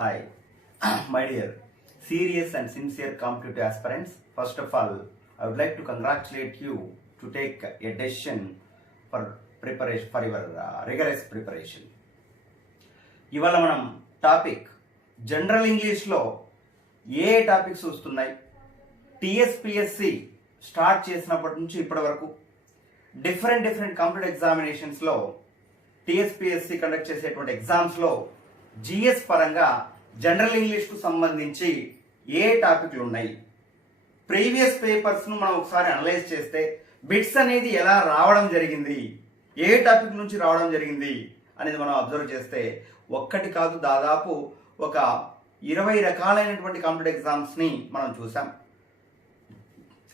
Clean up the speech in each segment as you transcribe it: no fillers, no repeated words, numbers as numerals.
Hi, my dear, serious and sincere competitive aspirants. First of all, I would like to congratulate you to take a decision for preparation for your rigorous preparation. ఇవాళ మనం topic general ఇంగ్లీష్లో ఏ topics వస్తున్నాయి, TSPSC start చేసినప్పటి నుంచి ఇప్పటి వరకు different competitive ఎగ్జామినేషన్స్లో TSPSC conduct చేసేటువంటి ఎగ్జామ్స్లో జిఎస్ పరంగా జనరల్ ఇంగ్లీష్కు సంబంధించి ఏ టాపిక్లు ఉన్నాయి, ప్రీవియస్ పేపర్స్ను మనం ఒకసారి అనలైజ్ చేస్తే బిట్స్ అనేది ఎలా రావడం జరిగింది, ఏ టాపిక్ నుంచి రావడం జరిగింది అనేది మనం అబ్జర్వ్ చేస్తే ఒక్కటి కాదు దాదాపు ఒక 20 రకాలైనటువంటి కాంపిటేటివ్ ఎగ్జామ్స్ని మనం చూసాం.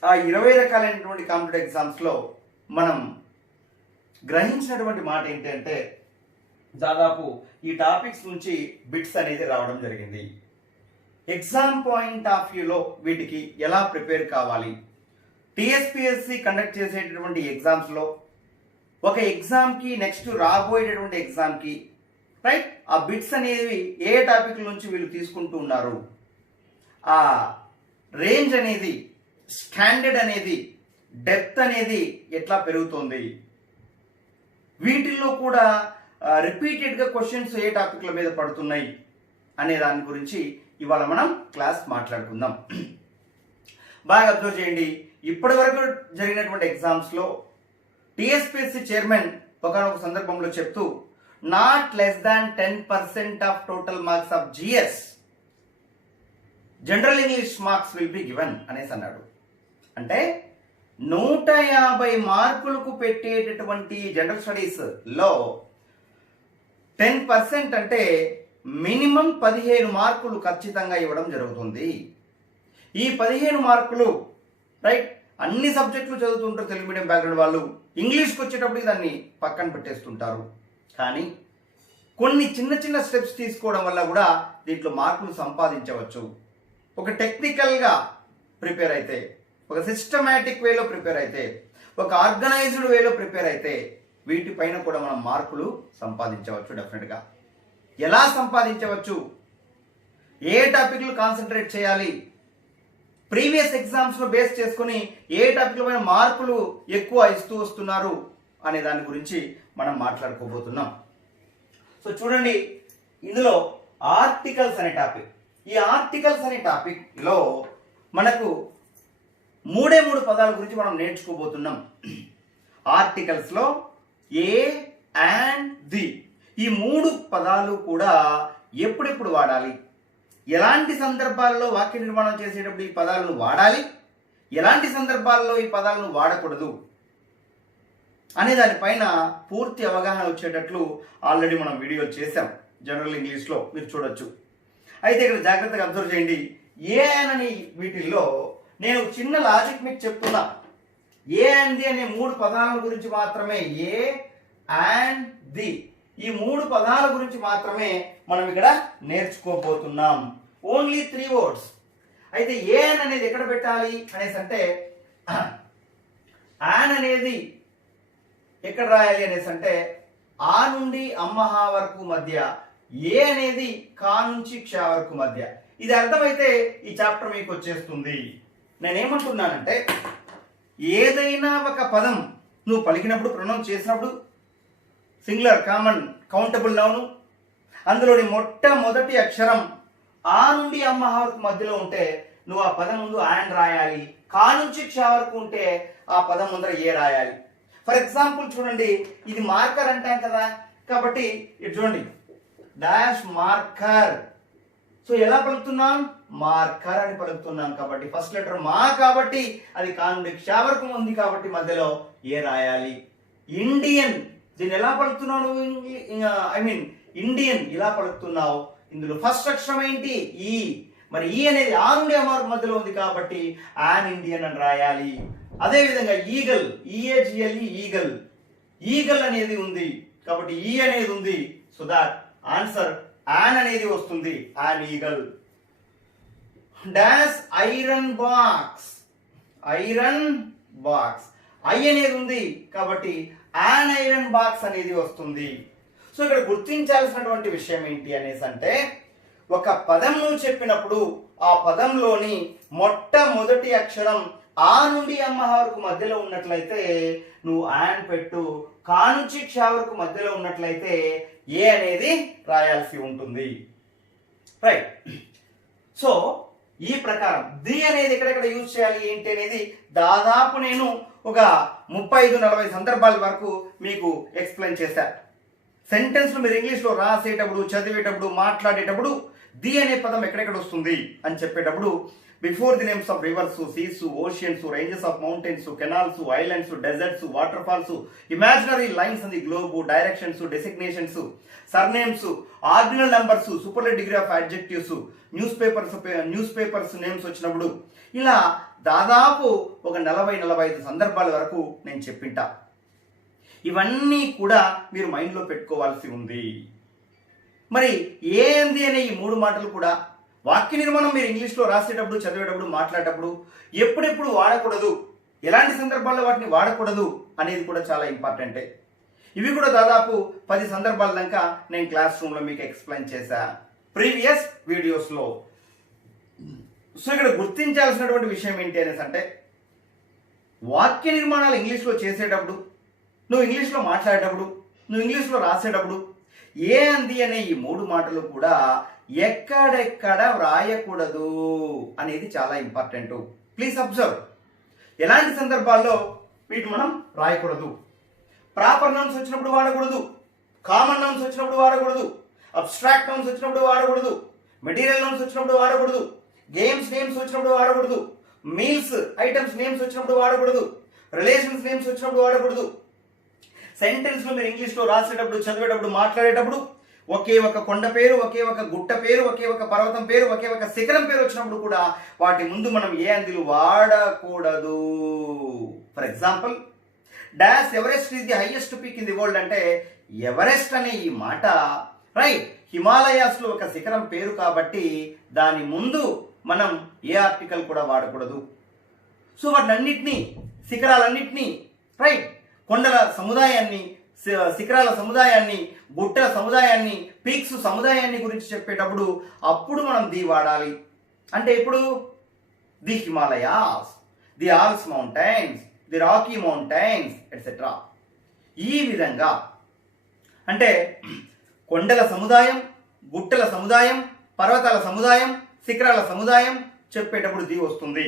ఆ 20 రకాలైనటువంటి కాంపిటేటివ్ ఎగ్జామ్స్లో మనం గ్రహించినటువంటి మాట ఏంటంటే దాదాపు ఈ టాపిక్స్ నుంచి బిట్స్ అనేది రావడం జరిగింది. ఎగ్జామ్ పాయింట్ ఆఫ్ వ్యూలో వీటికి ఎలా ప్రిపేర్ కావాలి, టీఎస్పిఎస్సి కండక్ట్ చేసేటటువంటి ఎగ్జామ్స్లో ఒక ఎగ్జామ్కి నెక్స్ట్ రాబోయేటటువంటి ఎగ్జామ్కి రైట్ ఆ బిట్స్ అనేవి ఏ టాపిక్ నుంచి వీళ్ళు తీసుకుంటూ ఉన్నారు, ఆ రేంజ్ అనేది, స్టాండర్డ్ అనేది, డెప్త్ అనేది ఎట్లా పెరుగుతుంది, వీటిల్లో కూడా రిపీటెడ్గా క్వశ్చన్స్ ఏ టాపిక్ల మీద పడుతున్నాయి అనే దాని గురించి ఇవాళ మనం క్లాస్ మాట్లాడుకుందాం. బాగా అబ్జర్వ్ చేయండి. ఇప్పటి వరకు జరిగినటువంటి ఎగ్జామ్స్లో టీఎస్పిఎస్సి చైర్మన్ ఒకనొక సందర్భంలో చెప్తూ not less than 10% of total marks of GS general English marks will be given అనేసి అన్నాడు. అంటే 150 మార్కులకు పెట్టేటటువంటి జనరల్ స్టడీస్ లో 10% అంటే మినిమం 15 మార్కులు ఖచ్చితంగా ఇవ్వడం జరుగుతుంది. ఈ 15 మార్కులు రైట్ అన్ని సబ్జెక్టులు చదువుతుంటారు తెలుగు మీడియం బ్యాక్గ్రౌండ్ వాళ్ళు, ఇంగ్లీష్కి వచ్చేటప్పటికి దాన్ని పక్కన పెట్టేస్తుంటారు. కానీ కొన్ని చిన్న స్టెప్స్ తీసుకోవడం వల్ల కూడా దీంట్లో మార్కులు సంపాదించవచ్చు. ఒక టెక్నికల్గా ప్రిపేర్ అయితే, ఒక సిస్టమేటిక్ వేలో ప్రిపేర్ అయితే, ఒక ఆర్గనైజ్డ్ వేలో ప్రిపేర్ అయితే వీటిపైన కూడా మనం మార్కులు సంపాదించవచ్చు. డెఫినెట్గా ఎలా సంపాదించవచ్చు, ఏ టాపిక్లు కాన్సన్ట్రేట్ చేయాలి, ప్రీవియస్ ఎగ్జామ్స్లో బేస్ చేసుకుని ఏ టాపిక్ల పైన మార్కులు ఎక్కువ ఇస్తూ వస్తున్నారు అనే దాని గురించి మనం మాట్లాడుకోబోతున్నాం. సో చూడండి, ఇందులో ఆర్టికల్స్ అనే టాపిక్, ఈ ఆర్టికల్స్ అనే టాపిక్లో మనకు మూడే పదాల గురించి మనం నేర్చుకోబోతున్నాం. ఆర్టికల్స్లో ఏ అండ్ ది ఈ 3 పదాలు కూడా ఎప్పుడెప్పుడు వాడాలి, ఎలాంటి సందర్భాల్లో వాక్య నిర్మాణం చేసేటప్పుడు ఈ పదాలను వాడాలి, ఎలాంటి సందర్భాల్లో ఈ పదాలను వాడకూడదు అనే దానిపైన పూర్తి అవగాహన వచ్చేటట్లు ఆల్రెడీ మనం వీడియోలు చేసాం జనరల్ ఇంగ్లీష్లో, మీరు చూడొచ్చు. అయితే ఇక్కడ జాగ్రత్తగా అబ్జర్వ్ చేయండి. ఏ అని వీటిల్లో నేను చిన్న లాజిక్ మీకు చెప్తున్నా. ఏ అండ్ ది అనే 3 పదాల గురించి మాత్రమే, ఏ అండ్ ది ఈ 3 పదాల గురించి మాత్రమే మనం ఇక్కడ నేర్చుకోబోతున్నాం. Only 3 words. అయితే ఏ అనేది ఎక్కడ పెట్టాలి అనేసి అంటే యాన్ అనేది ఎక్కడ రాయాలి అనేసి అంటే ఆ నుండి అమ్మహా వరకు మధ్య, ఏ అనేది కా నుంచి క్ష వరకు మధ్య. ఇది అర్థమైతే ఈ చాప్టర్ మీకు వచ్చేస్తుంది. నేనేమంటున్నానంటే ఏదైనా ఒక పదం నువ్వు పలికినప్పుడు, ప్రొనౌన్స్ చేసినప్పుడు సింగులర్, కామన్, కౌంటబుల్ నౌను, అందులోని మొట్టమొదటి అక్షరం ఆ నుండి అమ్మహా వరకు మధ్యలో ఉంటే నువ్వు ఆ పదం ముందు యాన్ రాయాలి. కా నుంచి క్ష వరకు ఉంటే ఆ పదం ముందర ఏ రాయాలి. ఫర్ ఎగ్జాంపుల్ చూడండి, ఇది మార్కర్ అంటాం కదా, కాబట్టి ఇటు చూడండి డాష్ మార్కర్. సో ఎలా పలుకుతున్నాం, మార్కర్ అని పలుకుతున్నాం. కాబట్టి ఫస్ట్ లెటర్ మా, కాబట్టి అది కా నుండి క్ష వరకు ఉంది కాబట్టి మధ్యలో ఏ రాయాలి. ఇండియన్, దీన్ని ఎలా పలుకుతున్నావు, ఐ మీన్ ఇండియన్ ఇలా పలుకుతున్నావు. ఇందులో ఫస్ట్ అక్షరం ఏంటి, ఈ. మరి ఈ అనేది ఆ నుండి అమ్మ వరకు మధ్యలో ఉంది కాబట్టి యాన్ ఇండియన్ అని రాయాలి. అదేవిధంగా ఈగల్, ఈఏజిఎల్ఈ ఈగల్, ఈగల్ అనేది ఉంది కాబట్టి ఈ అనేది ఉంది. సో దాట్ ఆన్సర్ యాన్ అనేది వస్తుంది, an eagle. Dash iron box, iron box, I అనేది ఉంది కాబట్టి యాన్ ఐరన్ బాక్స్ అనేది వస్తుంది. సో ఇక్కడ గుర్తించాల్సినటువంటి విషయం ఏంటి అనేసి అంటే ఒక పదం నువ్వు చెప్పినప్పుడు ఆ పదంలోని మొట్టమొదటి అక్షరం ఆ నుండి అమ్మ వరకు మధ్యలో ఉన్నట్లయితే నువ్వు ఆన్ పెట్టు, కా నుంచి క్ష వరకు మధ్యలో ఉన్నట్లయితే ఏ అనేది రాయాల్సి ఉంటుంది. రైట్. సో ఈ ప్రకారం ది అనేది ఎక్కడెక్కడ యూజ్ చేయాలి ఏంటి అనేది దాదాపు నేను ఒక 35-40 సందర్భాల వరకు మీకు ఎక్స్ప్లెయిన్ చేశాను. సెంటెన్స్ మీరు ఇంగ్లీష్లో రాసేటప్పుడు, చదివేటప్పుడు, మాట్లాడేటప్పుడు ది అనే పదం ఎక్కడెక్కడ వస్తుంది అని చెప్పేటప్పుడు before the names of rivers, seas, oceans, ranges of mountains, canals, islands, deserts, waterfalls, imaginary lines on the globe, directions, designations, surnames, ordinal numbers, superlative degree of adjectives, newspapers names వచ్చినప్పుడు ఇలా దాదాపు ఒక 40-45 సందర్భాల వరకు నేను చెప్పింటా. ఇవన్నీ కూడా మీరు మైండ్లో పెట్టుకోవాల్సి ఉంది. మరి ఏంది అనే ఈ 3 మాటలు కూడా వాక్య నిర్మాణం మీరు ఇంగ్లీష్లో రాసేటప్పుడు, చదివేటప్పుడు, మాట్లాడేటప్పుడు ఎప్పుడెప్పుడు వాడకూడదు, ఎలాంటి సందర్భాల్లో వాటిని వాడకూడదు అనేది కూడా చాలా ఇంపార్టెంటే. ఇవి కూడా దాదాపు 10 సందర్భాల దాకా నేను క్లాస్ రూమ్లో మీకు ఎక్స్ప్లెయిన్ చేశా ప్రీవియస్ వీడియోస్లో. సో ఇక్కడ గుర్తించాల్సినటువంటి విషయం ఏంటి అనేసి అంటే, వాక్య నిర్మాణాలు ఇంగ్లీష్లో చేసేటప్పుడు, నువ్వు ఇంగ్లీష్లో మాట్లాడేటప్పుడు, నువ్వు ఇంగ్లీష్లో రాసేటప్పుడు ఏ అంది అనే ఈ 3 మాటలు కూడా ఎక్కడెక్కడ వ్రాయకూడదు అనేది చాలా ఇంపార్టెంట్. Please observe. ఎలాంటి సందర్భాల్లో వీటి మనం రాయకూడదు. ప్రాపర్ నౌన్స్ వచ్చినప్పుడు వాడకూడదు, కామన్ నౌన్స్ వచ్చినప్పుడు వాడకూడదు, అబ్స్ట్రాక్ట్ నౌన్స్ వచ్చినప్పుడు వాడకూడదు, మెటీరియల్ నౌన్స్ వచ్చినప్పుడు వాడకూడదు, గేమ్స్ నేమ్స్ వచ్చినప్పుడు వాడకూడదు, మీల్స్ ఐటమ్స్ నేమ్స్ వచ్చినప్పుడు వాడకూడదు, రిలేషన్స్ నేమ్స్ వచ్చినప్పుడు వాడకూడదు. సెంటెన్స్ లో మీరు ఇంగ్లీష్లో రాసేటప్పుడు, చదివేటప్పుడు, మాట్లాడేటప్పుడు ఒకే ఒక కొండ పేరు, ఒకే ఒక గుట్ట పేరు, ఒకే ఒక పర్వతం పేరు, ఒకే ఒక శిఖరం పేరు వచ్చినప్పుడు కూడా వాటి ముందు మనం ఏ అందులు వాడకూడదు. For example, dash Everest is the highest peak in the world అంటే ఎవరెస్ట్ అనే ఈ మాట రైట్ హిమాలయాస్ లో ఒక శిఖరం పేరు కాబట్టి దాని ముందు మనం ఏ ఆర్టికల్ కూడా వాడకూడదు. సో వాటినన్నిటినీ, శిఖరాలన్నిటినీ, రైట్ కొండల సముదాయాన్ని, శిఖరాల సముదాయాన్ని, గుట్టల సముదాయాన్ని, పీక్స్ సముదాయాన్ని గురించి చెప్పేటప్పుడు అప్పుడు మనం ది వాడాలి. అంటే ఇప్పుడు the Himalayas, the Alps mountains, the Rocky mountains etcetera. ఈ విధంగా అంటే కొండల సముదాయం, గుట్టల సముదాయం, పర్వతాల సముదాయం, శిఖరాల సముదాయం చెప్పేటప్పుడు ది వస్తుంది.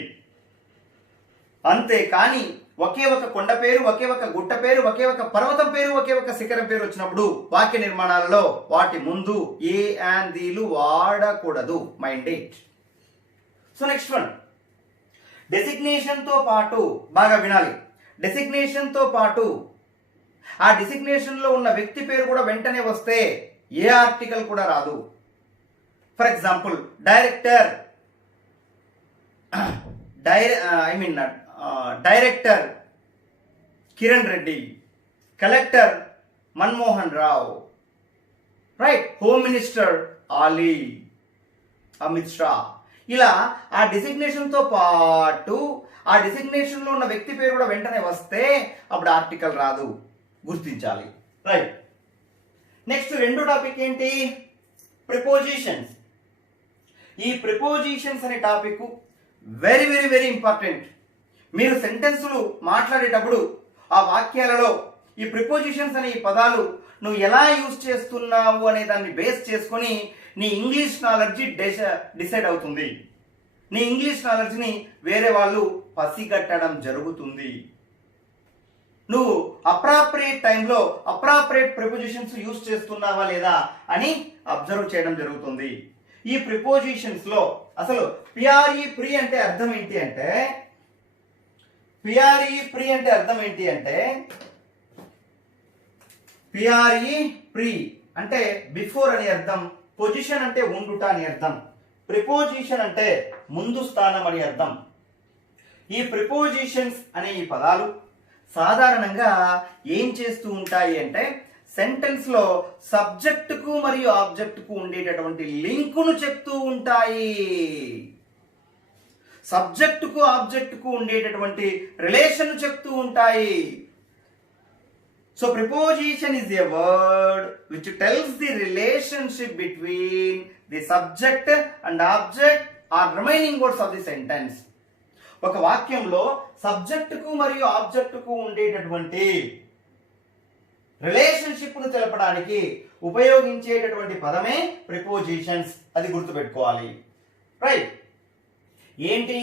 అంతేకాని ఒకే ఒక కొండ పేరు, ఒకే ఒక గుట్ట పేరు, ఒకే ఒక పర్వతం పేరు, ఒకే ఒక శిఖరం పేరు వచ్చినప్పుడు వాక్య నిర్మాణాలలో వాటి ముందు ఏ అండ్ దీలు వాడకూడదు. Mind it. So next one, designation తో పాటు, బాగా వినాలి, డెసిగ్నేషన్ తో పాటు ఆ డెసిగ్నేషన్ లో ఉన్న వ్యక్తి పేరు కూడా వెంటనే వస్తే ఏ ఆర్టికల్ కూడా రాదు. For example, director, director Kiran Reddy, collector Manmohan Rao, right home minister Ali, Amit Shah. ఇలా ఆ డెసిగ్నేషన్ తో పాటు ఆ డెసిగ్నేషన్ లో ఉన్న వ్యక్తి పేరు కూడా వెంటనే వస్తే అప్పుడు ఆర్టికల్ రాదు, గుర్తించాలి. రైట్. నెక్స్ట్ రెండో టాపిక్ ఏంటి? ప్రిపోజిషన్స్. ఈ ప్రిపోజిషన్స్ అనే topic very very very important. మీరు సెంటెన్సులు మాట్లాడేటప్పుడు ఆ వాక్యాలలో ఈ ప్రిపోజిషన్స్ అనే ఈ పదాలు నువ్వు ఎలా యూజ్ చేస్తున్నావు అనే దాన్ని బేస్ చేసుకొని నీ ఇంగ్లీష్ నాలెడ్జి డిసైడ్ అవుతుంది. నీ ఇంగ్లీష్ నాలెడ్జ్ని వేరే వాళ్ళు పసిగట్టడం జరుగుతుంది. నువ్వు అప్రాప్రియేట్ టైంలో అప్రాప్రియేట్ ప్రిపోజిషన్స్ యూజ్ చేస్తున్నావా లేదా అని అబ్జర్వ్ చేయడం జరుగుతుంది. ఈ ప్రిపోజిషన్స్ లో అసలు పిఆర్ఈ ప్రీ అంటే అర్థం ఏంటి అంటే, పిఆర్ఈ ప్రీ అంటే అర్థం ఏంటి అంటే, పిఆర్ఈ ప్రీ అంటే బిఫోర్ అని అర్థం, పొజిషన్ అంటే ఉండుట అని అర్థం, ప్రిపోజిషన్ అంటే ముందు స్థానం అని అర్థం. ఈ ప్రిపోజిషన్స్ అనే ఈ పదాలు సాధారణంగా ఏం చేస్తూ ఉంటాయి అంటే సెంటెన్స్ లో సబ్జెక్ట్ కు మరియు ఆబ్జెక్ట్ కు ఉండేటటువంటి లింకును చెప్తూ ఉంటాయి. సబ్జెక్ట్ కు ఆబ్జెక్ట్ కు ఉండేటటువంటి రిలేషన్ చెప్తూ ఉంటాయి. So preposition is a word which tells the relationship between the subject and object or remaining words of the sentence. ఒక వాక్యంలో సబ్జెక్టుకు మరియు ఆబ్జెక్టుకు ఉండేటటువంటి రిలేషన్షిప్ ను తెలపడానికి ఉపయోగించేటటువంటి పదమే ప్రిపోజిషన్స్. అది గుర్తుపెట్టుకోవాలి. రైట్. ఏంటి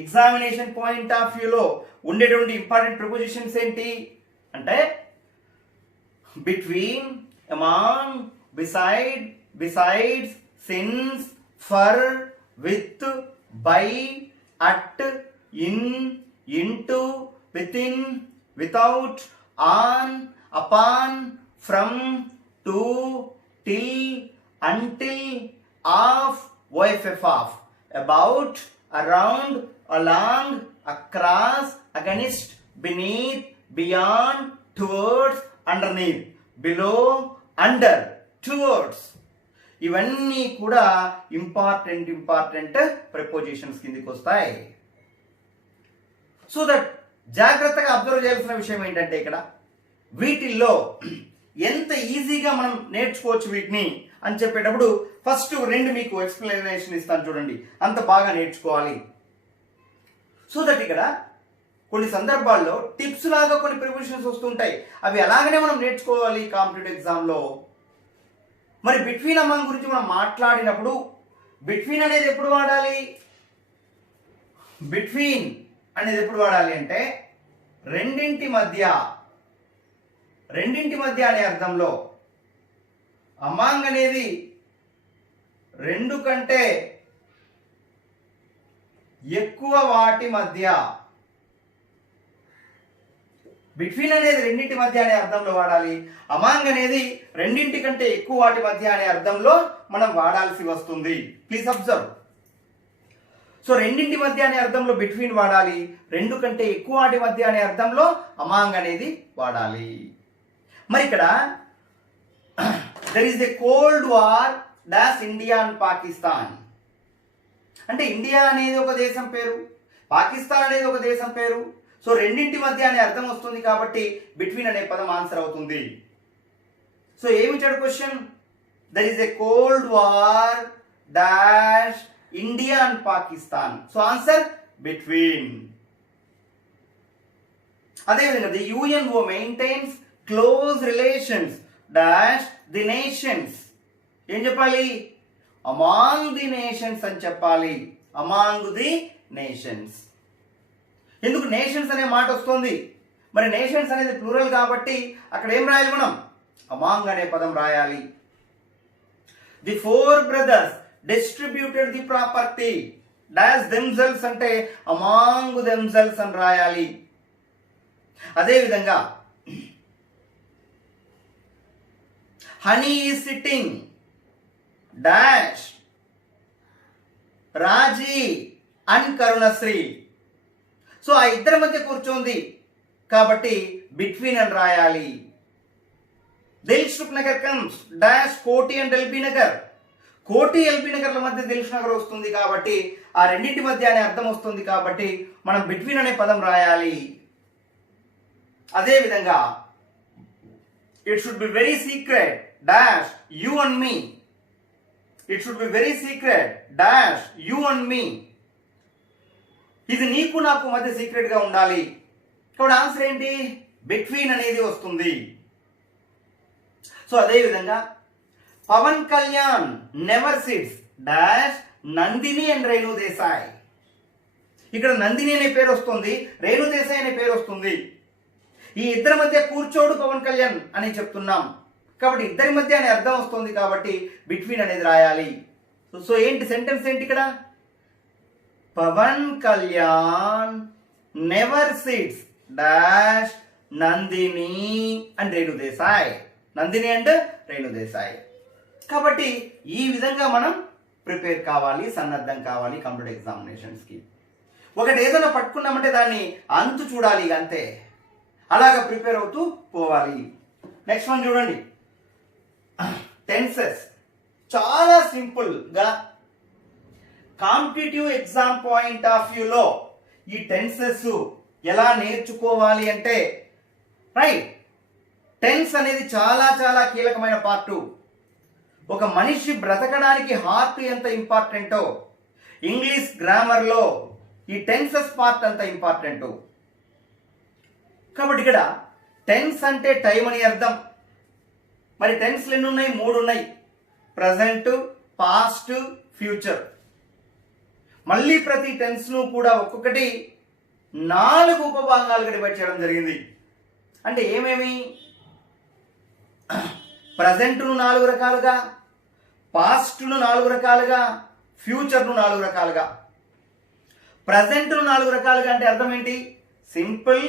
ఎగ్జామినేషన్ పాయింట్ ఆఫ్ వ్యూలో ఉండేటువంటి ఇంపార్టెంట్ ప్రిపోజిషన్స్ ఏంటి అంటే between, among, beside, besides, since, for, with, by, at, in, into, within, without, on, upon, from, to, till, until, of, wife of, about, around, along, across, against, beneath, beyond, towards, underneath, below, under, towards. ఇవన్నీ కూడా important prepositions కిందకి వస్తాయి. So that జాగ్రత్తగా observe చేయాల్సిన విషయం ఏంటంటే ఇక్కడ వీటిల్లో ఎంత ఈజీగా మనం నేర్చుకోవచ్చు వీటిని అని చెప్పేటప్పుడు ఫస్ట్ రెండు మీకు ఎక్స్ప్లెనేషన్ ఇస్తాను చూడండి. అంత బాగా నేర్చుకోవాలి. సో దట్ ఇక్కడ కొన్ని సందర్భాల్లో టిప్స్ లాగా కొన్ని ప్రిపోజిషన్స్ వస్తుంటాయి. అవి అలాగనే మనం నేర్చుకోవాలి కాంపిటేటివ్ ఎగ్జామ్లో. మరి బిట్వీన్, అమాంగ్ గురించి మనం మాట్లాడినప్పుడు బిట్వీన్ అనేది ఎప్పుడు వాడాలి? బిట్వీన్ అనేది ఎప్పుడు వాడాలి అంటే రెండింటి మధ్య అనే అర్థంలో. అమాంగ్ అనేది రెండు కంటే ఎక్కువ వాటి మధ్య. బిట్వీన్ అనేది రెండింటి మధ్య అనే అర్థంలో వాడాలి. అమాంగ్ అనేది రెండింటి కంటే ఎక్కువ వాటి మధ్య అనే అర్థంలో మనం వాడాల్సి వస్తుంది. Please observe. సో రెండింటి మధ్య అనే అర్థంలో బిట్వీన్ వాడాలి, రెండు కంటే ఎక్కువ వాటి మధ్య అనే అర్థంలో అమాంగ్ అనేది వాడాలి. మరి ఇక్కడ there is a cold war dash India and Pakistan. అంటే ఇండియా అనేది ఒక దేశం పేరు, పాకిస్తాన్ అనేది ఒక దేశం పేరు. సో రెండింటి మధ్య అనే అర్థం వస్తుంది కాబట్టి బిట్వీన్ అనే పదం ఆన్సర్ అవుతుంది. సో ఏమిచ్చాడు question? there is a cold war dash India and Pakistan. So answer between. అదేవిధంగా the UNO maintains close relations dash the nations. ఏం చెప్పాలి? అమాంగ్ ది నేషన్స్ అని చెప్పాలి. Among the nations. ఎందుకు నేషన్స్ అనే మాట వస్తుంది? మరి నేషన్స్ అనేది ప్లూరల్ కాబట్టి అక్కడ ఏం రాయాలి మనం? అమాంగ్ అనే పదం రాయాలి. The four brothers distributed the property dash themselves అంటే అమాంగ్ దెమ్సెల్వ్స్ అని రాయాలి. అదేవిధంగా honey is sitting dash Raji and Karunasri. So ఆ ఇద్దరి మధ్య కూర్చోంది కాబట్టి బిట్వీన్ అని రాయాలి. దిల్సుఖ్ నగర్ కమ్స్ డాష్ కోటి అండ్ ఎల్బీ నగర్. కోటి ఎల్బీ నగర్ల మధ్య దిల్సుఖ్ నగర్ వస్తుంది కాబట్టి ఆ రెండింటి మధ్య అనే అర్థం వస్తుంది కాబట్టి మనం బిట్వీన్ అనే పదం రాయాలి. అదేవిధంగా it should be very secret dash you and me. It should be very secret dash you and me. ఇది నీకు నాకు మధ్య సీక్రెట్ గా ఉండాలి. కాబట్టి ఆన్సర్ ఏంటి? బిట్వీన్ అనేది వస్తుంది. సో అదే విధంగా Pawan Kalyan never sits dash Nandini and Renu Desai. ఇక్కడ నందిని అనే పేరు వస్తుంది, రేణు దేశాయ్ అనే పేరు వస్తుంది. ఈ ఇద్దరి మధ్య కూర్చోడు పవన్ కళ్యాణ్ అని చెప్తున్నాం కాబట్టి ఇద్దరి మధ్య అనే అర్థం వస్తుంది కాబట్టి బిట్వీన్ అనేది రాయాలి. సో ఏంటి సెంటెన్స్ ఏంటి ఇక్కడ? Pawan Kalyan never sits dash Nandini and Renu Desai. Nandini and Renu Desai. కాబట్టి ఈ విధంగా మనం ప్రిపేర్ కావాలి, సన్నద్ధం కావాలి కాంపిటేటివ్ ఎగ్జామినేషన్స్ కి. ఒకటి ఏదైనా పట్టుకున్నామంటే దాన్ని అంతు చూడాలి, అంతే. అలాగా ప్రిపేర్ అవుతూ పోవాలి. నెక్స్ట్ వన్ చూడండి, టెన్సెస్. చాలా సింపుల్ గా కాంపిటేటివ్ ఎగ్జామ్ పాయింట్ ఆఫ్ వ్యూలో ఈ టెన్సెస్ ఎలా నేర్చుకోవాలి అంటే, రైట్, టెన్స్ అనేది చాలా చాలా కీలకమైన పార్టు. ఒక మనిషి బ్రతకడానికి హార్ట్ ఎంత ఇంపార్టెంటో ఇంగ్లీష్ గ్రామర్లో ఈ టెన్సెస్ పార్ట్ అంత ఇంపార్టెంట్. కాబట్టి ఇక్కడ టెన్స్ అంటే టైం అని అర్థం. మరి టెన్స్లు ఎన్ని ఉన్నాయి? 3 ఉన్నాయి. Present, past, future. మళ్ళీ ప్రతి టెన్స్ను కూడా ఒక్కొక్కటి 4 ఉపభాగాలుగా డివైడ్ చేయడం జరిగింది. అంటే ఏమేమి? ప్రజెంట్ను 4 రకాలుగా, పాస్ట్ను 4 రకాలుగా, ఫ్యూచర్ను 4 రకాలుగా. ప్రజెంట్ను 4 రకాలుగా అంటే అర్థం ఏంటి? Simple,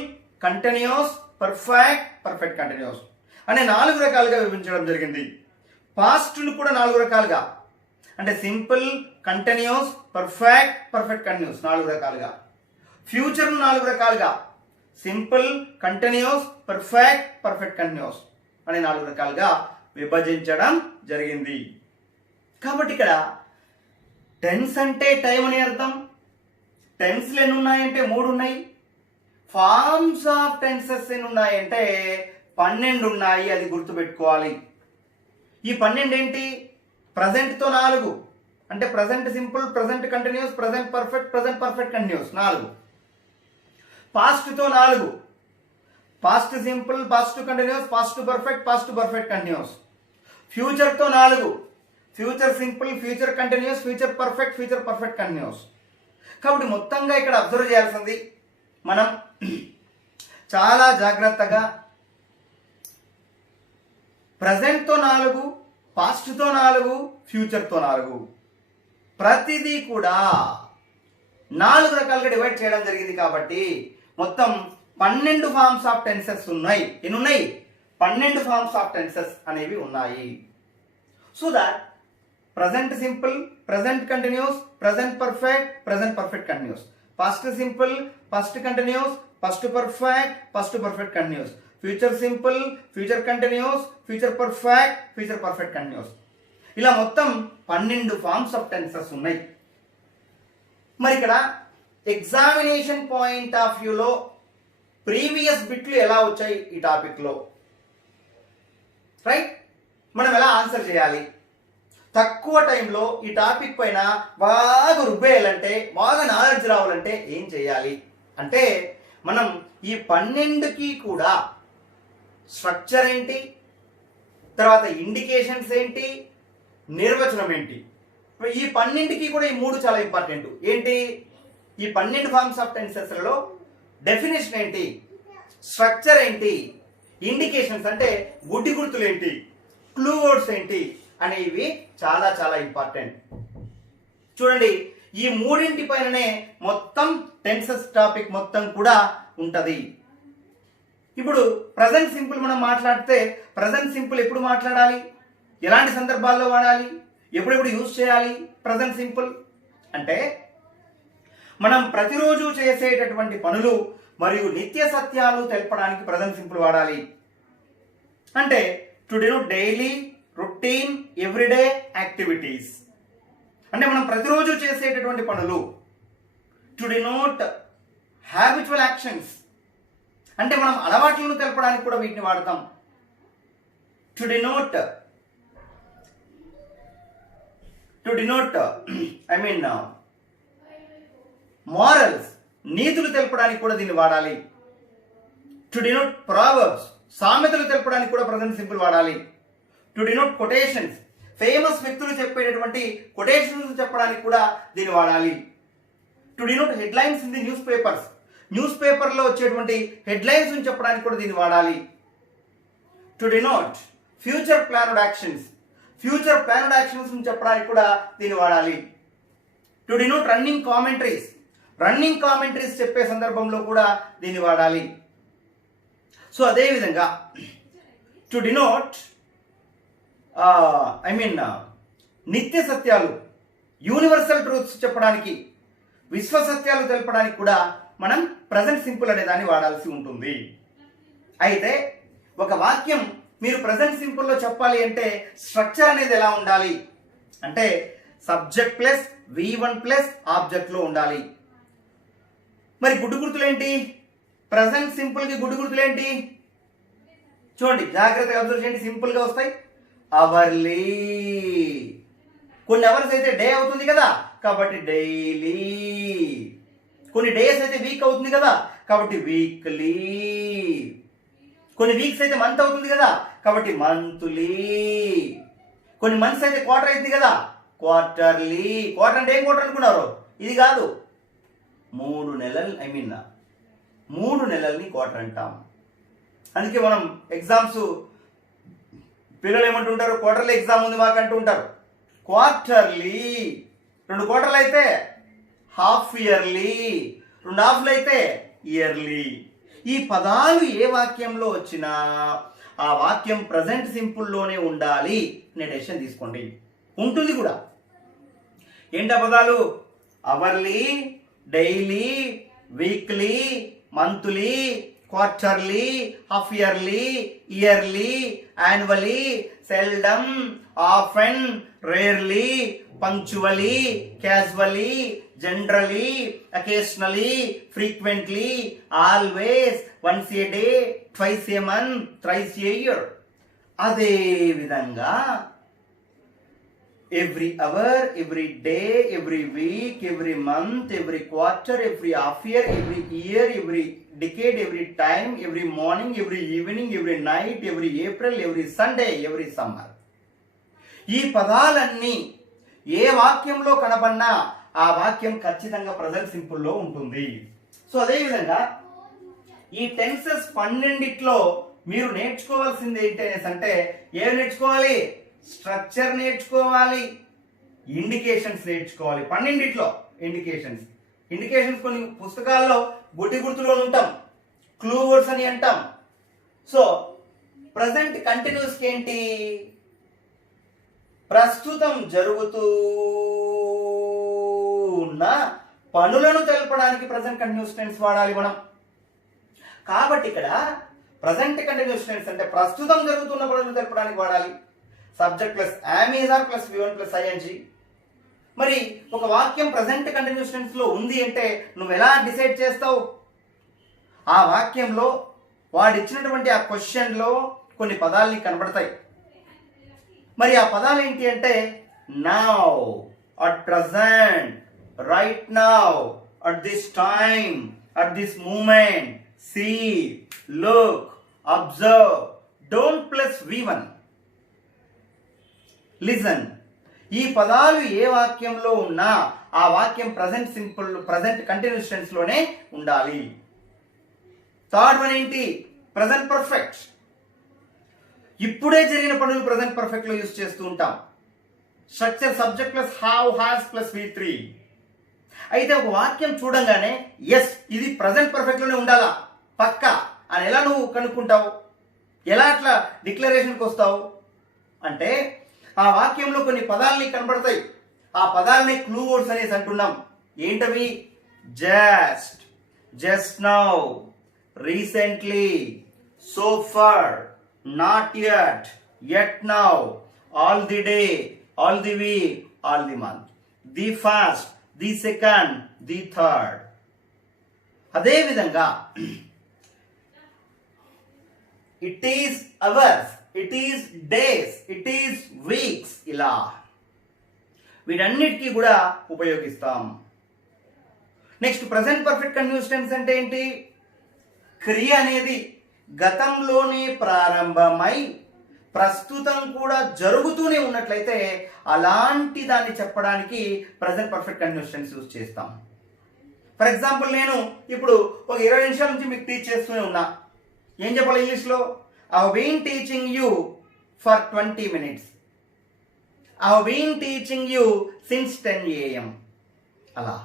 continuous, perfect, perfect continuous అనే 4 రకాలుగా విభజించడం జరిగింది. పాస్ట్ను కూడా 4 రకాలుగా అంటే simple, continuous, perfect, perfect continuous 4 రకాలుగా. ఫ్యూచర్ను 4 రకాలుగా simple, continuous, perfect, perfect continuous అనే 4 రకాలుగా విభజించడం జరిగింది. కాబట్టి ఇక్కడ టెన్స్ అంటే టైం అని అర్థం. టెన్స్లు ఎన్ని ఉన్నాయంటే 3 ఉన్నాయి. ఫార్మ్స్ ఆఫ్ టెన్సెస్ ఎన్ని ఉన్నాయంటే 12 ఉన్నాయి. అది గుర్తుపెట్టుకోవాలి. ఈ 12 ఏంటి? ప్రజెంట్తో 4 అంటే present simple, present continuous, present perfect, present perfect continuous 4. పాస్ట్తో 4 past simple, past continuous, past perfect, past perfect continuous. ఫ్యూచర్తో 4 future simple, future continuous, future perfect, future perfect continuous. కాబట్టి మొత్తంగా ఇక్కడ అబ్జర్వ్ చేయాల్సింది మనం చాలా జాగ్రత్తగా ప్రజెంట్తో 4, పాస్ట్తో 4, ఫ్యూచర్తో 4 ప్రతిదీ కూడా 4 రకాలుగా డివైడ్ చేయడం జరిగింది. కాబట్టి మొత్తం 12 ఫార్మ్స్ ఆఫ్ టెన్సెస్ ఉన్నాయి. ఎన్ని ఉన్నాయి? 12 ఫార్మ్స్ ఆఫ్ టెన్సెస్ అనేవి ఉన్నాయి. So that present simple, present continuous, present perfect, present perfect continuous. Past simple, past continuous, past perfect, past perfect continuous. Future simple, future continuous, future perfect, future perfect continuous. ఇలా మొత్తం 12 forms of tenses ఉన్నాయి. మరి ఇక్కడ examination point of వ్యూలో previous బిట్లు ఎలా వచ్చాయి ఈ టాపిక్లో, రైట్? మనం ఎలా ఆన్సర్ చేయాలి? తక్కువ టైంలో ఈ టాపిక్ పైన బాగా రుబ్బేయాలంటే, బాగా నాలెడ్జ్ రావాలంటే ఏం చేయాలి అంటే, మనం ఈ 12కి కూడా స్ట్రక్చర్ ఏంటి, తర్వాత ఇండికేషన్స్ ఏంటి, నిర్వచనం ఏంటి, ఈ 12కి కూడా ఈ 3 చాలా ఇంపార్టెంట్. ఏంటి? ఈ 12 ఫార్మ్స్ ఆఫ్ టెన్సెస్లలో డెఫినేషన్ ఏంటి, స్ట్రక్చర్ ఏంటి, ఇండికేషన్స్ అంటే గుడ్డి గుర్తులు ఏంటి, క్లూ వర్డ్స్ ఏంటి అనేవి చాలా చాలా ఇంపార్టెంట్. చూడండి, ఈ 3 పైననే మొత్తం టెన్సెస్ టాపిక్ మొత్తం కూడా ఉంటది. ఇప్పుడు ప్రజెంట్ సింపుల్ మనం మాట్లాడితే, ప్రజెంట్ సింపుల్ ఎప్పుడు మాట్లాడాలి, ఎలాంటి సందర్భాల్లో వాడాలి, ఎప్పుడెప్పుడు యూజ్ చేయాలి? ప్రజెంట్ సింపుల్ అంటే మనం ప్రతిరోజు చేసేటటువంటి పనులు మరియు నిత్య సత్యాలు తెలపడానికి ప్రజెంట్ సింపుల్ వాడాలి. అంటే to denote daily, routine, everyday activities అంటే మనం ప్రతిరోజు చేసేటటువంటి పనులు. టు డినోట్ హ్యాబిచువల్ యాక్షన్స్ అంటే మనం అలవాట్లను తెలపడానికి కూడా వీటిని వాడతాం. To denote I mean morals, నీతులు తెలపడానికి కూడా దీన్ని వాడాలి. టు డినోట్ ప్రావర్బ్స్, సామెతలు తెలపడానికి కూడా ప్రజెంట్ సింపుల్ వాడాలి. టు డినోట్ కొటేషన్స్, ఫేమస్ వ్యక్తులు చెప్పేటటువంటి కొటేషన్స్ చెప్పడానికి కూడా దీన్ని వాడాలి. To denote headlines in the news papers, news పేపర్లో వచ్చేటువంటి హెడ్లైన్స్ చెప్పడానికి కూడా దీన్ని వాడాలి. To denote future planned actions, future planned actions చెప్పడానికి కూడా దీన్ని వాడాలి. To denote running commentaries, running commentaries చెప్పే సందర్భంలో కూడా దీన్ని వాడాలి. సో అదేవిధంగా టు డినోట్ నిత్య సత్యాలు, యూనివర్సల్ ట్రూత్స్ చెప్పడానికి, విశ్వ సత్యాలు తెలపడానికి కూడా మనం ప్రజెంట్ సింపుల్ అనే దాన్ని వాడాల్సి ఉంటుంది. అయితే ఒక వాక్యం మీరు ప్రజెంట్ సింపుల్లో చెప్పాలి అంటే స్ట్రక్చర్ అనేది ఎలా ఉండాలి అంటే సబ్జెక్ట్ ప్లస్ V1 ప్లస్ ఆబ్జెక్ట్లో ఉండాలి. మరి గుడ్డు గుర్తులు ఏంటి? ప్రజెంట్ సింపుల్కి గుడ్డు గుర్తులు ఏంటి? చూడండి, జాగ్రత్తగా అబ్జర్వ్ చేయండి, సింపుల్గా వస్తాయి. అవర్లీ. కొన్ని అవర్స్ అయితే డే అవుతుంది కదా, కాబట్టి డైలీ. కొన్ని డేస్ అయితే వీక్ అవుతుంది కదా, కాబట్టి వీక్లీ. కొన్ని వీక్స్ అయితే మంత్ అవుతుంది కదా, కాబట్టి మంత్లీ. కొన్ని మంత్స్ అయితే క్వార్టర్ అవుతుంది కదా, క్వార్టర్లీ. క్వార్టర్ అంటే ఏం క్వార్టర్ అనుకున్నారు? ఇది కాదు, 3 నెలలు, 3 నెలల్ని క్వార్టర్ అంటాం. అందుకే మనం ఎగ్జామ్స్ పిల్లలు ఏమంటుంటారు, క్వార్టర్లీ ఎగ్జామ్ ఉంది మాకు అంటూ ఉంటారు. క్వార్టర్లీ 2 క్వార్టర్లు అయితే హాఫ్ ఇయర్లీ, 2 హాఫ్లు అయితే ఇయర్లీ. ఈ పదాలు ఏ వాక్యంలో వచ్చినా ఆ వాక్యం ప్రజెంట్ సింపుల్లోనే ఉండాలి అనే డెసిషన్ తీసుకోండి. ఉంటుంది కూడా. ఏంటి ఆ పదాలు? Hourly, daily, weekly, monthly, quarterly, half yearly, yearly, annually, seldom, often, rarely, punctually, casually, generally, occasionally, frequently, always, once a day, twice a month, thrice a year. అదే విధంగా every hour, every day, every week, every month, every quarter, every half year, every year, every decade, every time, every morning, every evening, every night, every April, every Sunday, every summer. ఈ పదాలన్నీ ఏ వాక్యంలో కనబడినా ఆ వాక్యం ఖచ్చితంగా present సింపుల్లో ఉంటుంది. So అదేవిధంగా ఈ tenses 12లో మీరు నేర్చుకోవాల్సింది ఏంటి అంటే ఏం నేర్చుకోవాలి? స్ట్రక్చర్ నేర్చుకోవాలి, ఇండికేషన్స్ నేర్చుకోవాలి. 12లో ఇండికేషన్స్ కొన్ని పుస్తకాల్లో బొట్టి గుర్తులో ఉంటాం, క్లూ వర్డ్స్ అని అంటాం. సో ప్రజెంట్ కంటిన్యూస్ ఏంటి? ప్రస్తుతం జరుగుతూ ఉన్న పనులను తెలపడానికి ప్రజెంట్ కంటిన్యూస్ టెన్స్ వాడాలి మనం. కాబట్టి ఇక్కడ ప్రజెంట్ కంటిన్యూస్ టెన్స్ అంటే ప్రస్తుతం జరుగుతున్న పనులను తెలపడానికి వాడాలి. Subject plus am is are plus V1 plus ing. మరి ఒక వాక్యం ప్రజెంట్ కంటిన్యూస్ టెన్స్ లో ఉంది అంటే నువ్వు ఎలా డిసైడ్ చేస్తావు? ఆ వాక్యంలో వాడిచ్చినటువంటి ఆ క్వశ్చన్ లో కొన్ని పదాలని కనబడతాయి. మరి ఆ పదాలు ఏంటి అంటే now, at present, right now, at this time, at this moment, see, look, observe, don't plus V1, listen. ఈ పదాలు ఏ వాక్యంలో ఉన్నా ఆ వాక్యం present simple, present continuous tense లోనే ఉండాలి. థర్డ్ వన్ ఏంటి? Present perfect. ఇప్పుడే జరిగిన పనులు ప్రజెంట్ పర్ఫెక్ట్ లో యూజ్ చేస్తూ ఉంటాం. Structure subject plus have, has plus V3. అయితే ఒక వాక్యం చూడంగానే ఎస్ ఇది ప్రజెంట్ పర్ఫెక్ట్ లోనే ఉండాలా పక్కా అని ఎలా నువ్వు కనుక్కుంటావు? ఎలా అట్లా డిక్లరేషన్కి వస్తావు అంటే ఆ వాక్యంలో కొన్ని పదాలని కనబడతాయి. ఆ పదాలని క్లూ వర్డ్స్ అనేసి అంటున్నాం. ఏంటవి? Just, just now, recently, so far, not yet, yet now, all the day, all the week, all the month, the first, the second, the third. అదే విధంగా it is hours, it is days, it is weeks, ఇలా వీటన్నిటికీ కూడా ఉపయోగిస్తాం. Next present perfect continuous tense అంటే ఏంటి? క్రియ అనేది గతంలోనే ప్రారంభమై ప్రస్తుతం కూడా జరుగుతూనే ఉన్నట్లయితే అలాంటి దాన్ని చెప్పడానికి present perfect continuous tense use చేస్తాం. ఫర్ ఎగ్జాంపుల్ నేను ఇప్పుడు ఒక 20 నిమిషాల నుంచి మీకు టీచ్ చేస్తూనే ఉన్నా. ఏం చెప్పాలి ఇంగ్లీష్లో? I have been teaching you for 20 minutes. I have been teaching you since 10 AM. అలా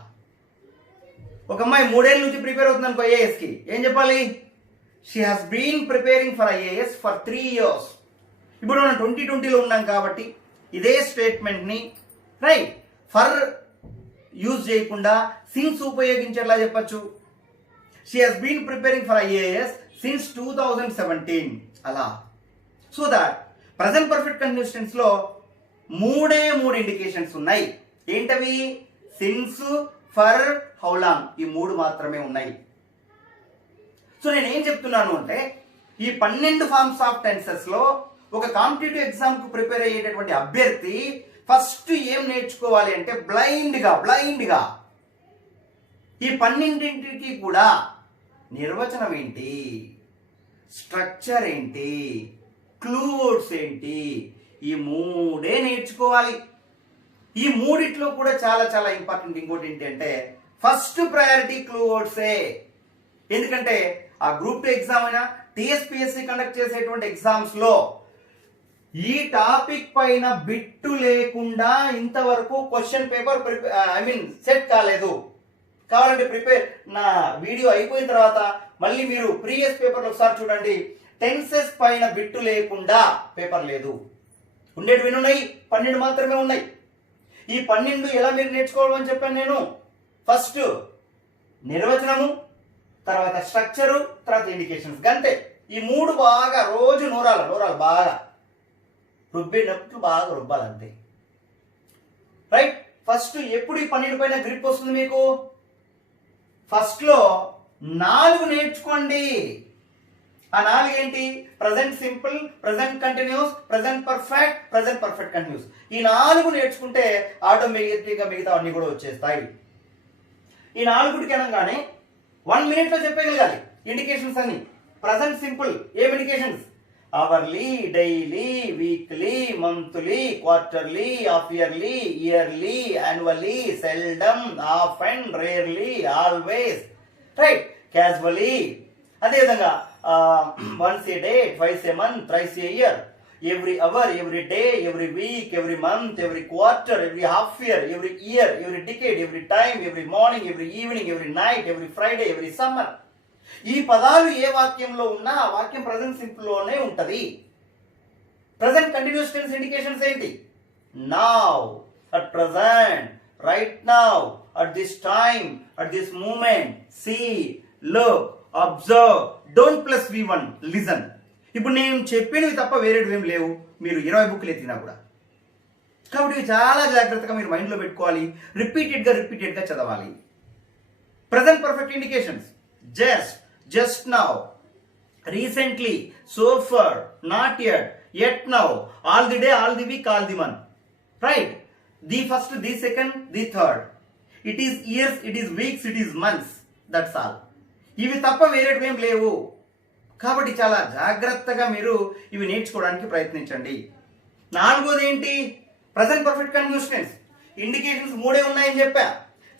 ఒక అమ్మాయి 3 ఏళ్ళ నుంచి ప్రిపేర్ అవుతుంది అనుకో ఐఏఎస్కి, ఏం చెప్పాలి? She has been preparing for IAS for 3 years. ఇప్పుడు మనం 2020లో ఉన్నాం కాబట్టి ఇదే స్టేట్మెంట్ని రైట్ ఫర్ యూజ్ చేయకుండా సిన్స్ ఉపయోగించేలా చెప్పచ్చు. She has been preparing for IAS since 2017. అలా. So that present perfect continuous టెన్స్లో 3 ఇండికేషన్స్ ఉన్నాయి. ఏంటవి? సిన్స్, ఫర్, హౌ లాంగ్, ఈ 3 మాత్రమే ఉన్నాయి. సో నేను ఏం చెప్తున్నాను అంటే ఈ 12 ఫార్మ్స్ ఆఫ్ టెన్సెస్ లో ఒక కాంపిటేటివ్ ఎగ్జామ్కు ప్రిపేర్ అయ్యేటటువంటి అభ్యర్థి ఫస్ట్ ఏం నేర్చుకోవాలి అంటే బ్లైండ్గా ఈ 12ంటికి కూడా నిర్వచనం ఏంటి, స్ట్రక్చర్ ఏంటి, క్లూ వర్డ్స్ ఏంటి, ఈ మూడే నేర్చుకోవాలి. ఈ మూడిట్లో కూడా చాలా చాలా ఇంపార్టెంట్ ఇంకోటి ఏంటి అంటే ఫస్ట్ ప్రయారిటీ క్లూ వర్డ్సే. ఎందుకంటే ఆ గ్రూప్ 2 ఎగ్జామ్ అయినా టీఎస్పీఎస్సీ కండక్ట్ చేసేటువంటి ఎగ్జామ్స్ లో ఈ టాపిక్ పైన బిట్టు లేకుండా ఇంతవరకు క్వశ్చన్ పేపర్ సెట్ కాలేదు. కావాలంటే ప్రిపేర్ నా వీడియో అయిపోయిన తర్వాత మళ్ళీ మీరు ప్రీవియస్ పేపర్లు ఒకసారి చూడండి. టెన్సెస్ పైన బిట్టు లేకుండా పేపర్ లేదు. ఉండేటివి ఉన్నాయి, 12 మాత్రమే ఉన్నాయి. ఈ 12 ఎలా మీరు నేర్చుకోవాలని చెప్పాను నేను. ఫస్ట్ నిర్వచనము, తర్వాత స్ట్రక్చరు, తర్వాత ఇండికేషన్స్, గంతే. ఈ మూడు బాగా రోజు నూరాలు బాగా రుబ్బేటప్పుడు బాగా రుబ్బాలి అంతే. రైట్. ఫస్ట్ ఎప్పుడు ఈ 12 పైన గ్రిప్ వస్తుంది మీకు? ఫస్ట్ లో 4 నేర్చుకోండి. ఆ 4 ఏంటి? Present simple, present continuous, present perfect, present perfect continuous. ఈ 4 నేర్చుకుంటే ఆటోమేటిక్గా మిగతా అన్ని కూడా వచ్చేస్తాయి. ఈ 4కి అనగానే 1 minute లో చెప్పగలగాలి ఇండికేషన్స్ అన్ని. ప్రజెంట్ సింపుల్ ఏం indications? Hourly, daily, weekly, monthly, quarterly, half yearly, yearly, annually, seldom, often, rarely, always. Right. Casually, అదేవిధంగా once a day, twice a month, thrice a year, every hour, every day, every week, every month, every quarter, every half year, every year, every decade, every time, every morning, every evening, every night, every Friday, every summer. ఈ పదాలు ఏ వాక్యంలో ఉన్నా ఆ వాక్యం present simple లోనే ఉంటది. Present continuous tense indications ఏంటి? Now, at present, right now, at this time, at this moment, see, look, observe, don't plus V1, listen. ఇప్పుడు నేను చెప్పినవి తప్ప వేరేవి ఏం లేవు. మీరు 20 బుక్లు ఎత్తినా కూడా. కాబట్టి ఇవి చాలా జాగ్రత్తగా మీరు మైండ్లో పెట్టుకోవాలి. రిపీటెడ్గా చదవాలి. Present perfect indications: just now, recently, so far, not yet now, all the day, all the week, all the month. Right? The first, the second, the third. It is years, it is weeks, it is months. That's all. ఇవి తప్ప వేరేవి ఏం లేవు. కాబట్టి చాలా జాగ్రత్తగా మీరు ఇవి నేర్చుకోవడానికి ప్రయత్నించండి. 4వది ఏంటి? Present perfect continuous tense. Indications 3 ఉన్నాయని చెప్పా.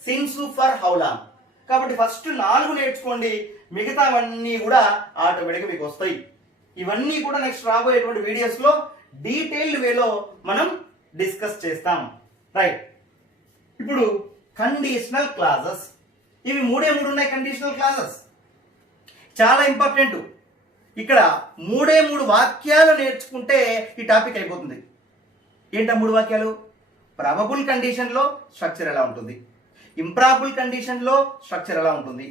Since, for, how long. కాబట్టి ఫస్ట్ 4 నేర్చుకోండి. మిగతావన్నీ కూడా ఆటోమేటిక్గా మీకు వస్తాయి. ఇవన్నీ కూడా నెక్స్ట్ రాబోయేటువంటి వీడియోస్ లో డీటెయిల్డ్ వేలో మనం డిస్కస్ చేస్తాం. రైట్. ఇప్పుడు కండిషనల్ క్లాజెస్. ఇవి 3 ఉన్నాయి కండిషనల్ క్లాజెస్. చాలా ఇంపార్టెంట్. ఇక్కడ 3 వాక్యాలు నేర్చుకుంటే ఈ టాపిక్ అయిపోతుంది. ఏంటా 3 వాక్యాలు? ప్రాబబుల్ కండిషన్ లో స్ట్రక్చర్ ఎలా ఉంటుంది, ఇంప్రాబుల్ కండిషన్ లో స్ట్రక్చర్ ఎలా ఉంటుంది,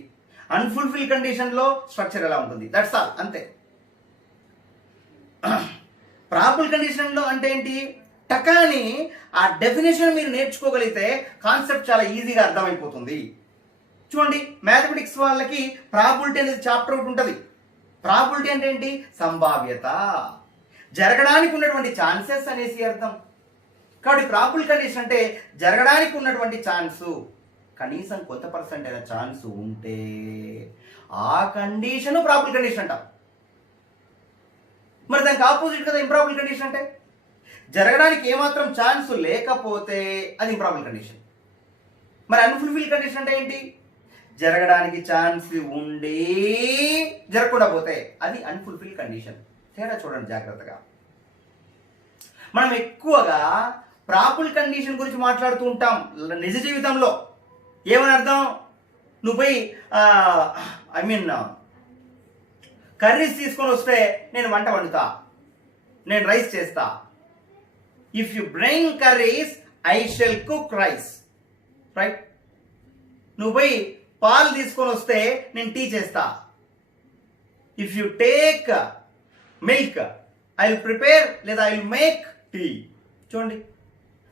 అన్ఫుల్ఫిల్ కండిషన్ లో స్ట్రక్చర్ ఎలా ఉంటుంది. దట్స్ ఆల్, అంతే. ప్రాబబుల్ కండిషన్ లో అంటే ఏంటి? టకాని ఆ డెఫినేషన్ మీరు నేర్చుకోగలిగితే కాన్సెప్ట్ చాలా ఈజీగా అర్థమైపోతుంది. చూడండి, మ్యాథమెటిక్స్ వాళ్ళకి ప్రాబబిలిటీ అనేది చాప్టర్ ఒకటి ఉంటుంది. ప్రాబబిలిటీ అంటే ఏంటి? సంభావ్యత, జరగడానికి ఉన్నటువంటి ఛాన్సెస్ అనేసి అర్థం. కాబట్టి ప్రాబబుల్ కండిషన్ అంటే జరగడానికి ఉన్నటువంటి ఛాన్సు, కనీసం కొంత పర్సెంట్ అయిన ఛాన్స్ ఉంటే ఆ కండిషన్ ప్రాబబుల్ కండిషన్ అంటాం. మరి దానికి ఆపోజిట్ కదా ఇంప్రాబుల్ కండిషన్ అంటే? జరగడానికి ఏమాత్రం ఛాన్స్ లేకపోతే అది ఇంప్రాబుల్ కండిషన్. మరి అన్ఫుల్ఫిల్ కండిషన్ అంటే ఏంటి? జరగడానికి ఛాన్స్ ఉండి జరగకుండా పోతే అది అన్ఫుల్ఫిల్ కండిషన్. తేడా చూడండి జాగ్రత్తగా. మనం ఎక్కువగా ప్రాబబుల్ కండిషన్ గురించి మాట్లాడుతూ ఉంటాం నిజ జీవితంలో. ఏమని అర్థం? నువ్వు పోయి కర్రీస్ తీసుకొని వస్తే నేను వంట వండుతా, నేను రైస్ చేస్తా. If you bring curries I shall cook rice. Right? నువ్వు పోయి పాలు తీసుకొని వస్తే నేను టీ చేస్తా. If you take milk I will prepare లేదా ఐ విల్ మేక్ టీ. చూడండి,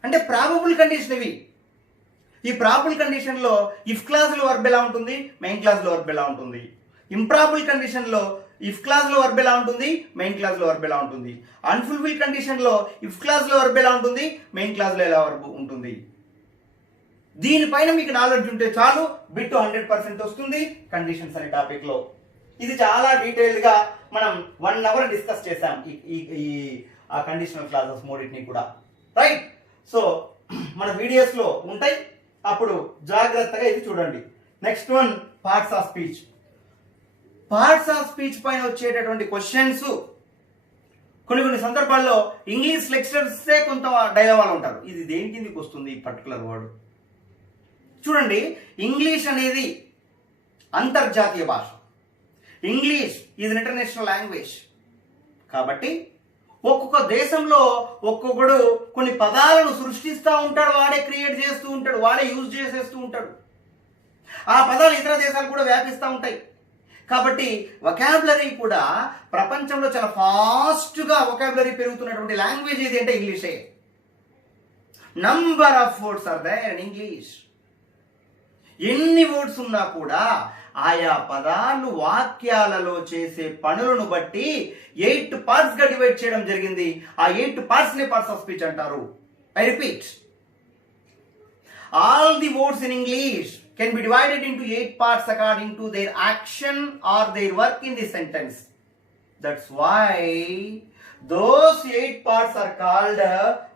అంటే ప్రాబబుల్ కండిషన్ ఇవి. ఈ ప్రాబబుల్ కండిషన్లో ఇఫ్ క్లాజ్లో వర్బ్ ఎలా ఉంటుంది, మెయిన్ క్లాజ్లో వర్బ్ ఎలా ఉంటుంది. ఇంప్రాబుల్ కండిషన్లో ఇఫ్ క్లాజ్ లో వర్బ్ ఎలా ఉంటుంది, మెయిన్ క్లాజ్ లో వర్బ్ ఎలా ఉంటుంది. అన్ఫుల్ఫిల్ కండిషన్ లో ఇఫ్ క్లాజ్ లో వర్బ్ ఎలా ఉంటుంది, మెయిన్ క్లాజ్ లో ఎలా వర్బ్ ఉంటుంది. దీనిపైన మీకు నాలెడ్జ్ ఉంటే చాలు, బిట్ 100% వస్తుంది కండిషన్స్ అనే టాపిక్ లో. ఇది చాలా డీటెయిల్డ్ గా మనం 1 అవర్ డిస్కస్ చేసాం ఈ ఆ కండిషనల్ క్లాజెస్ మూడింటిని కూడా, రైట్. సో మన వీడియోస్ లో ఉంటాయి, అప్పుడు జాగ్రత్తగా ఇది చూడండి. Next one, parts of speech. Parts of speech పైన వచ్చేటటువంటి క్వశ్చన్స్ కొన్ని సందర్భాల్లో ఇంగ్లీష్ లెక్చరర్సే కొంత డైలమాలో ఉంటారు, ఇది దేని కిందకి వస్తుంది ఈ పర్టికులర్ వర్డ్. చూడండి, ఇంగ్లీష్ అనేది అంతర్జాతీయ భాష, English is an international language. కాబట్టి ఒక్కొక్క దేశంలో ఒక్కొక్కడు కొన్ని పదాలను సృష్టిస్తూ ఉంటాడు, వాడే క్రియేట్ చేస్తూ ఉంటాడు, వాడే యూజ్ చేసేస్తూ ఉంటాడు. ఆ పదాలు ఇతర దేశాలు కూడా వ్యాపిస్తూ ఉంటాయి. కాబట్టి వొకాబులరీ కూడా ప్రపంచంలో చాలా ఫాస్ట్గా వొకాబులరీ పెరుగుతున్నటువంటి లాంగ్వేజ్ ఏది అంటే ఇంగ్లీషే. Number of words are there in English. ఎన్ని వర్డ్స్ ఉన్నా కూడా ఆయా పదాలు వాక్యాలలో చేసే పనులను బట్టి 8 పార్ట్స్ గా డివైడ్ చేయడం జరిగింది. ఆ 8 పార్ట్స్ ని పార్ట్స్ ఆఫ్ స్పీచ్ అంటారు. I repeat, all the words in English can be divided into 8 parts according to their action or their work in the sentence. That's why those 8 parts are called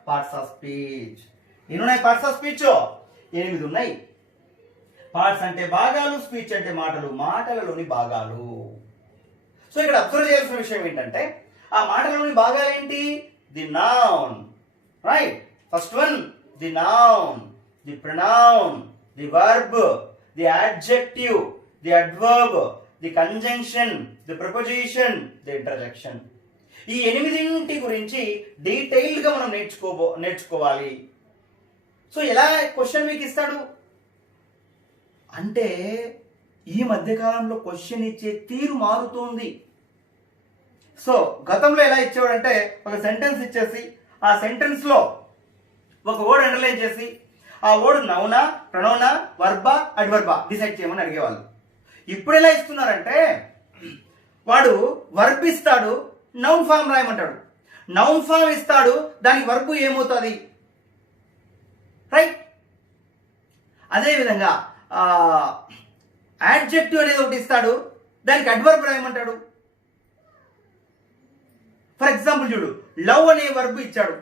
parts of speech. ఎన్నున్నాయి parts of speech? 8 ఉన్నాయి. Parts అంటే భాగాలు, speech అంటే మాటలు, మాటలలోని భాగాలు. So ఇక్కడ observe చేయాల్సిన విషయం ఏంటంటే, ఆ మాటలలోని భాగాలు ఏంటి? The noun, right. First one, the noun, the pronoun, the verb, the adjective, the adverb, the conjunction, the preposition, the interjection. ఈ 8 గురించి డీటెయిల్డ్ గా మనం నేర్చుకోవాలి. సో ఎలా క్వశ్చన్ మీకు ఇస్తాడు అంటే, ఈ మధ్యకాలంలో క్వశ్చన్ ఇచ్చే తీరు మారుతోంది. సో గతంలో ఎలా ఇచ్చేవాడంటే, ఒక సెంటెన్స్ ఇచ్చేసి ఆ సెంటెన్స్ లో ఒక వర్డ్ అండర్లైన్ చేసి ఆ వర్డ్ నౌనా, ప్రొనౌనా, వర్బా, అడ్వర్బా డిసైడ్ చేయమని అడిగేవాళ్ళు. ఇప్పుడు ఎలా ఇస్తున్నారంటే, వాడు వర్బ్ ఇస్తాడు, నౌన్ ఫామ్ రాయమంటాడు. నౌన్ ఫామ్ ఇస్తాడు, దానికి వర్బ్ ఏమవుతుంది, రైట్. అదేవిధంగా యాడ్జెక్టివ్ అనేది ఒకటి ఇస్తాడు, దానికి అడ్వర్బ్ రాయమంటాడు. ఫర్ ఎగ్జాంపుల్ చూడు, లవ్ అనే వర్బ్ ఇచ్చాడు,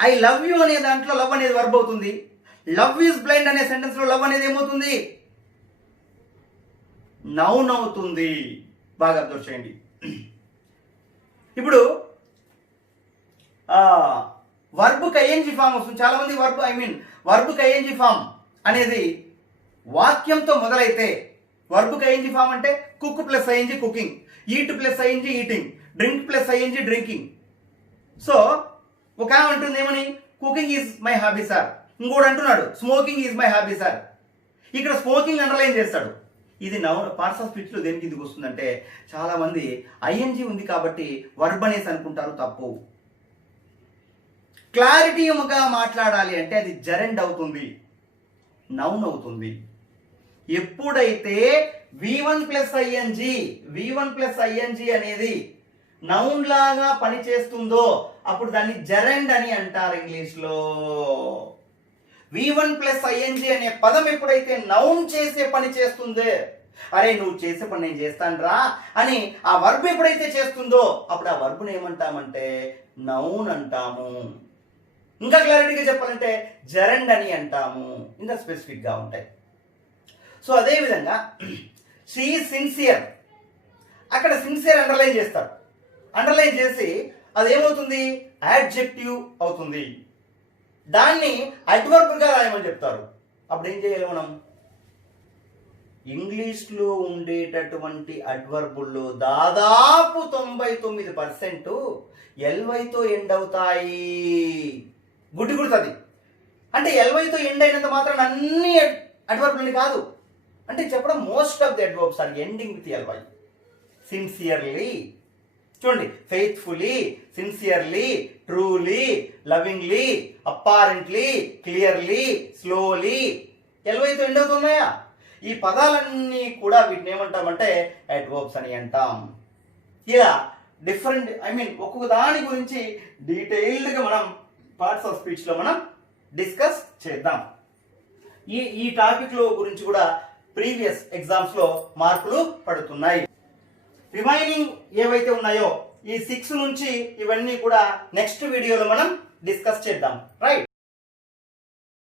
ఐ లవ్ యూ అనే దాంట్లో లవ్ అనేది వర్బ్ అవుతుంది. లవ్ ఈజ్ బ్లైండ్ అనే సెంటెన్స్ లో లవ్ అనేది ఏమవుతుంది, నౌన్ అవుతుంది. బాగా అబ్జర్వ్ చేయండి. ఇప్పుడు వర్బ్ ఐఎన్జీ ఫామ్ వస్తుంది. చాలా మంది వర్బ్ ఐఎన్జీ ఫామ్ అనేది వాక్యంతో మొదలైతే, వర్బ్ ఐఎన్జీ ఫామ్ అంటే cook plus ING cooking, eat plus ING eating, drink plus ING drinking. So ఒక ఆమె అంటుంది ఏమని, cooking is my hobby sir. ఇంకోటి అంటున్నాడు smoking is my hobby sir. ఇక్కడ స్మోకింగ్ అండర్లైన్ చేస్తాడు. ఇది నౌన్ పార్ట్స్ ఆఫ్ స్పీచ్ లో దేనికి కిందకి వస్తుందంటే, చాలా మంది ఐఎన్జీ ఉంది కాబట్టి వర్బ్ అనేసి అనుకుంటారు, తప్పు. క్లారిటీగా మాట్లాడాలి అంటే అది జెరెండ్ అవుతుంది, నౌన్ అవుతుంది. ఎప్పుడైతే V1 ప్లస్ ఐఎన్జీ అనేది నౌన్ లాగా పనిచేస్తుందో అప్పుడు దాన్ని జెరెండ్ అని అంటారు ఇంగ్లీష్ లో. V1 ప్లస్ ఐఎన్జీ అనే పదం ఎప్పుడైతే నౌన్ చేసే పని చేస్తుందో, అరే నువ్వు చేసే పని నేను చేస్తాను రా అని ఆ వర్బ్ ఎప్పుడైతే చేస్తుందో అప్పుడు ఆ వర్బ్ను ఏమంటామంటే నౌన్ అంటాము. ఇంకా క్లారిటీగా చెప్పాలంటే జెరెండ్ అని అంటాము. ఇంకా స్పెసిఫిక్ గా ఉంటాయి. సో అదే విధంగా షీ సిన్సియర్, అక్కడ సిన్సియర్ అండర్లైన్ చేస్తారు. అండర్లైన్ చేసి అదేమవుతుంది, యాడ్జెక్టివ్ అవుతుంది. దాన్ని అడ్వర్బ్ గా రాయమని చెప్తారు. అప్పుడు ఏం చేయాలి మనం, ఇంగ్లీష్లో ఉండేటటువంటి అడ్వర్బుల్లో దాదాపు 99% ఎల్వైతో ఎండ్ అవుతాయి. గుర్తుంది. అంటే ఎల్వైతో ఎండ్ అయినంత మాత్రం అన్ని అడ్వర్బులని కాదు, అంటే చెప్పడం most of the adverbs are ending with LY. Sincerely చూడండి, faithfully, sincerely, truly, lovingly, apparently, clearly, slowly ఎల్వైతో ఎండ్ అవుతున్నాయా? ఈ పదాలన్నీ కూడా వీటిని ఏమంటామంటే అడ్వర్బ్స్ అని అంటాం. ఇలా డిఫరెంట్ ఒక్కొక్క దాని గురించి డీటెయిల్డ్గా మనం పార్ట్స్ ఆఫ్ స్పీచ్లో మనం డిస్కస్ చేద్దాం. ఈ టాపిక్లో గురించి కూడా ప్రీవియస్ ఎగ్జామ్స్లో మార్కులు పడుతున్నాయి. రిమైనింగ్ ఏవైతే ఉన్నాయో ఈ 6 నుంచి ఇవన్నీ కూడా నెక్స్ట్ వీడియోలో మనం డిస్కస్ చేద్దాం. రైట్.